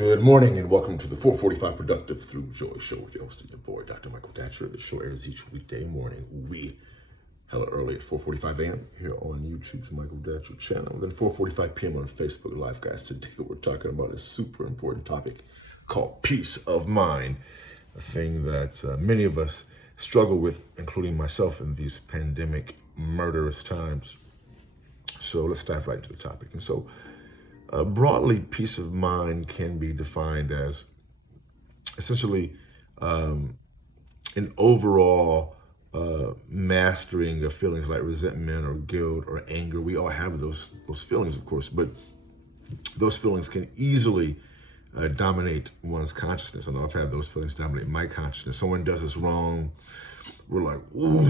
Good morning and welcome to the 445 Productive Through Joy Show with your host and your boy, Dr. Michael Datcher. The show airs each weekday morning. We hella early at 4:45 a.m. here on YouTube's Michael Datcher channel. Then 4:45 p.m. on Facebook Live, guys. Today we're talking about a super important topic called peace of mind, a thing that many of us struggle with, including myself in these pandemic murderous times. So let's dive right into the topic. And so broadly, peace of mind can be defined as essentially an overall mastering of feelings like resentment or guilt or anger. We all have those feelings, of course, but those feelings can easily dominate one's consciousness. I know I've had those feelings dominate my consciousness. Someone does us wrong, we're like, ooh,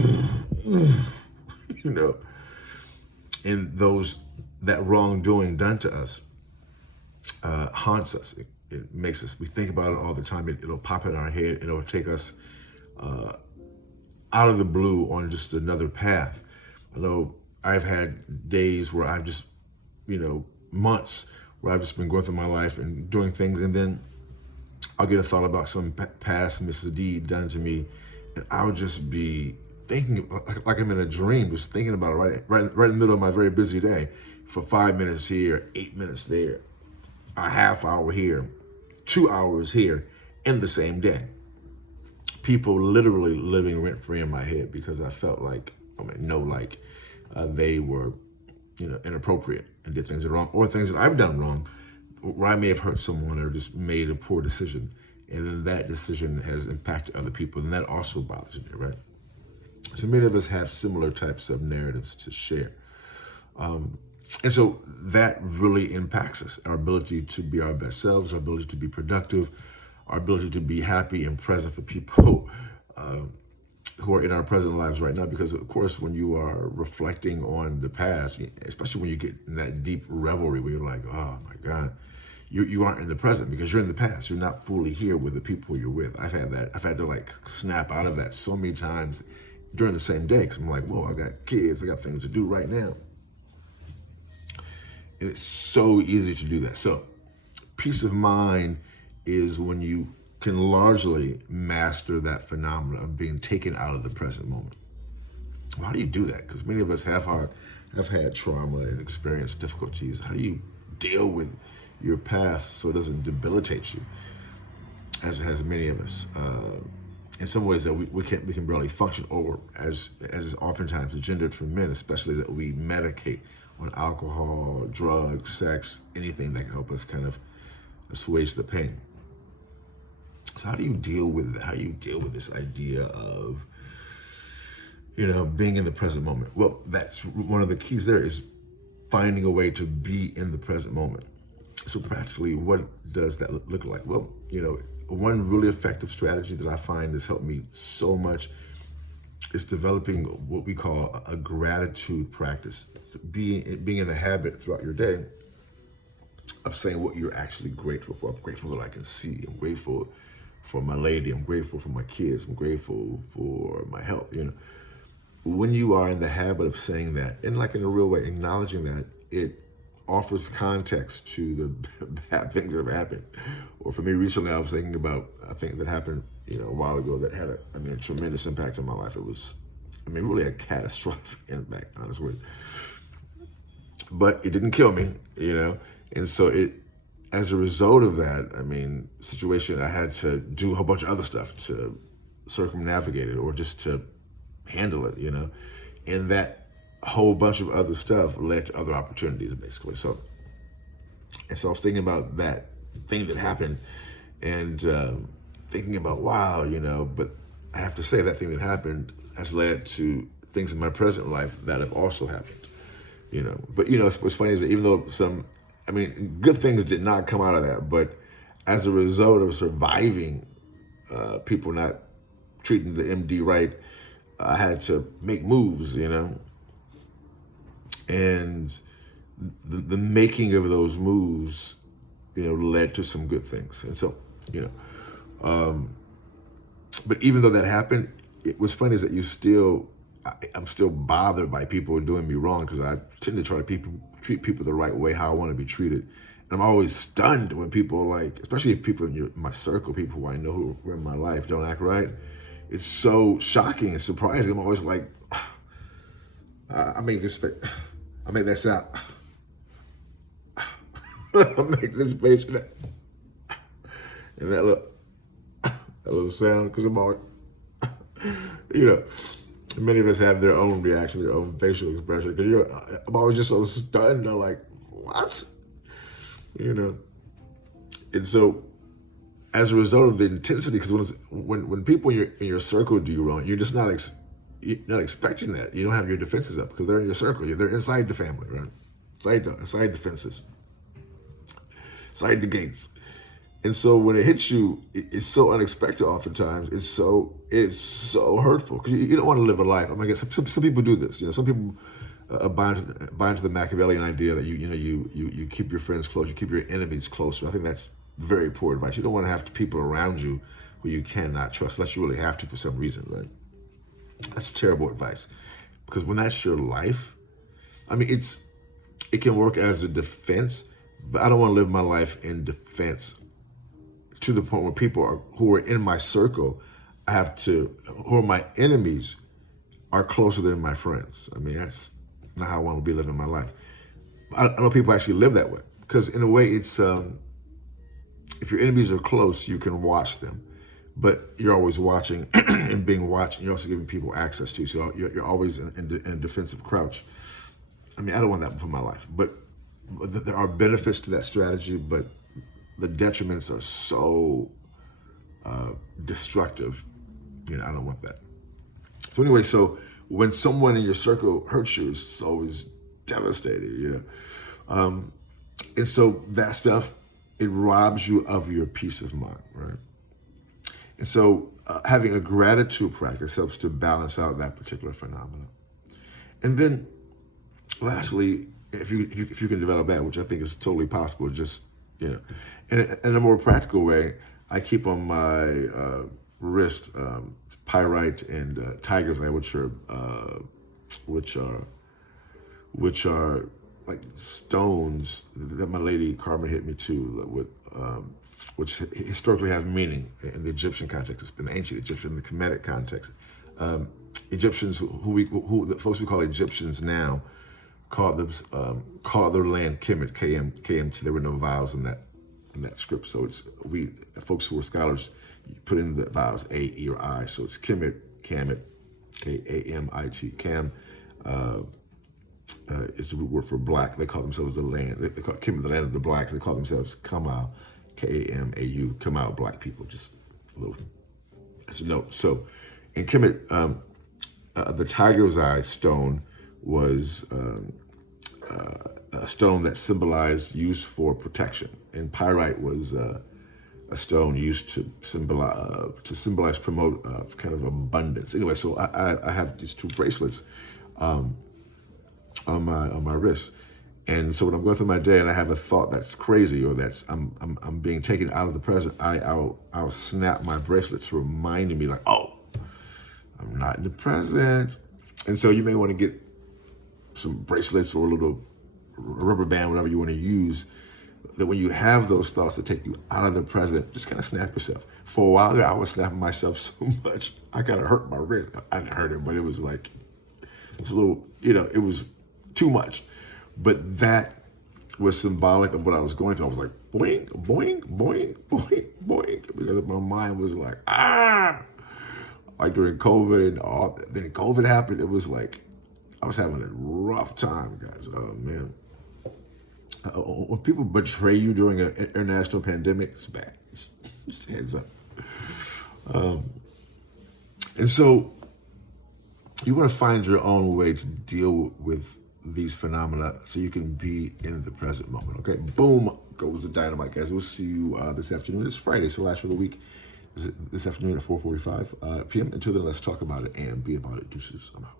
you know, and that wrongdoing done to us haunts us. It makes us, we think about it all the time. It'll pop in our head. It'll take us out of the blue on just another path. I know I've had days where I've just, months where I've just been going through my life and doing things, and then I'll get a thought about some past misdeed done to me, and I'll just be thinking like I'm in a dream, just thinking about it right in the middle of my very busy day for 5 minutes here, 8 minutes there, a half hour here, 2 hours here in the same day. People literally living rent free in my head because I felt like, they were, inappropriate and did things that are wrong, or things that I've done wrong, where I may have hurt someone or just made a poor decision. And then that decision has impacted other people, and that also bothers me, right? So many of us have similar types of narratives to share. And so that really impacts us, our ability to be our best selves, our ability to be productive, our ability to be happy and present for people who are in our present lives right now. Because, of course, when you are reflecting on the past, especially when you get in that deep revelry where you're like, oh, my God, you aren't in the present because you're in the past. You're not fully here with the people you're with. I've had that. I've had to, snap out of that so many times during the same day because I'm like, whoa, I got kids. I got things to do right now. And it's so easy to do that. So peace of mind is when you can largely master that phenomenon of being taken out of the present moment. Well, how do you do that? Because many of us have had trauma and experienced difficulties. How do you deal with your past so it doesn't debilitate you, as it has many of us? In some ways that we can barely function, or as is oftentimes gendered for men, especially that we medicate on alcohol, drugs, sex, anything that can help us kind of assuage the pain. So how do you deal with it? How do you deal with this idea of, being in the present moment? Well, that's one of the keys there, is finding a way to be in the present moment. So practically, what does that look like? Well, one really effective strategy that I find has helped me so much is developing what we call a gratitude practice. Being in the habit throughout your day of saying what you're actually grateful for. I'm grateful that I can see. I'm grateful for my lady. I'm grateful for my kids. I'm grateful for my health. When you are in the habit of saying that, and in a real way, acknowledging that, it offers context to the bad things that have happened. Or for me recently, I was thinking about a thing that happened, a while ago that had a tremendous impact on my life. It was, really a catastrophic impact, honestly. But it didn't kill me, And so as a result of that, situation, I had to do a whole bunch of other stuff to circumnavigate it, or just to handle it, And that whole bunch of other stuff led to other opportunities, basically. So I was thinking about that thing that happened, and thinking about, wow, but I have to say that thing that happened has led to things in my present life that have also happened, But, what's funny is that even though good things did not come out of that, but as a result of surviving people not treating the MD right, I had to make moves, and the making of those moves, led to some good things. And so, but even though that happened, it was funny is that I'm still bothered by people doing me wrong, because I tend to try to treat people the right way, how I want to be treated. I'm always stunned when people like, especially if people in my circle, people who I know who are in my life don't act right. It's so shocking and surprising. I'm always like, I make this face, I make that sound. I make this face and that little sound, because I'm always, many of us have their own reaction, their own facial expression. Because I'm always just so stunned. I'm like, what? And so, as a result of the intensity, because when people in your circle do you wrong, you're just you're not expecting that. You don't have your defenses up because they're in your circle. They're inside the family, right? Inside the fences, inside the gates. And so when it hits you, it's so unexpected. Oftentimes, it's so hurtful because you don't want to live a life. I mean, I guess some people do this. Some people bind to the Machiavellian idea that you keep your friends close, you keep your enemies closer. I think that's very poor advice. You don't want to have people around you who you cannot trust unless you really have to for some reason, right? That's terrible advice, because when that's your life, I mean, it can work as a defense, but I don't want to live my life in defense to the point where people who are in my circle, who are my enemies, are closer than my friends. I mean, that's not how I want to be living my life. I know people actually live that way, because in a way, it's if your enemies are close, you can watch them, but you're always watching and being watched. And you're also giving people access to you, so you're always in a defensive crouch. I mean, I don't want that for my life, but there are benefits to that strategy, but the detriments are so destructive. I don't want that. So anyway, so when someone in your circle hurts you, it's always devastating, and so that stuff, it robs you of your peace of mind, right? And so having a gratitude practice helps to balance out that particular phenomenon. And then lastly, if you can develop that, which I think is totally possible, just, in a more practical way, I keep on my wrist pyrite and tiger's eye, which are like stones that my lady Carmen hit me to with, which historically have meaning in the Egyptian context. It's been ancient Egyptian, in the Kemetic context. Egyptians, who the folks we call Egyptians now, called their land Kemet, KMT. There were no vowels in that script, so folks who were scholars put in the vowels A, E, or I. So it's Kemet, Kamit, Kamit, Kam. It's the root word for black. They call themselves the land. They call Kemet the land of the blacks. They call themselves Kamau, Kamau, Kamau, black people. Just a little. That's a note. So in Kemet, the tiger's eye stone was a stone that symbolized use for protection, and pyrite was a stone used to symbolize, promote kind of abundance. Anyway, so I have these two bracelets on my wrist, and so when I'm going through my day and I have a thought that's crazy or that's I'm being taken out of the present, I'll snap my bracelet to remind me, like, oh, I'm not in the present. And so you may want to get some bracelets or a little rubber band, whatever you want to use, that when you have those thoughts that take you out of the present, just kind of snap yourself. For a while there, I was snapping myself so much, I kind of hurt my wrist. I didn't hurt it, but it was like, it's a little, it was too much. But that was symbolic of what I was going through. I was like, boing, boing, boing, boing, boing, because my mind was like, like during COVID and all. Then COVID happened, it was like, I was having a rough time, guys. Oh, man. When people betray you during an international pandemic, it's bad. Just heads up. And so you want to find your own way to deal with these phenomena so you can be in the present moment, okay? Boom goes the dynamite, guys. We'll see you this afternoon. It's Friday, so last of the week. This afternoon at 4:45 p.m. Until then, let's talk about it and be about it. Deuces. I'm out.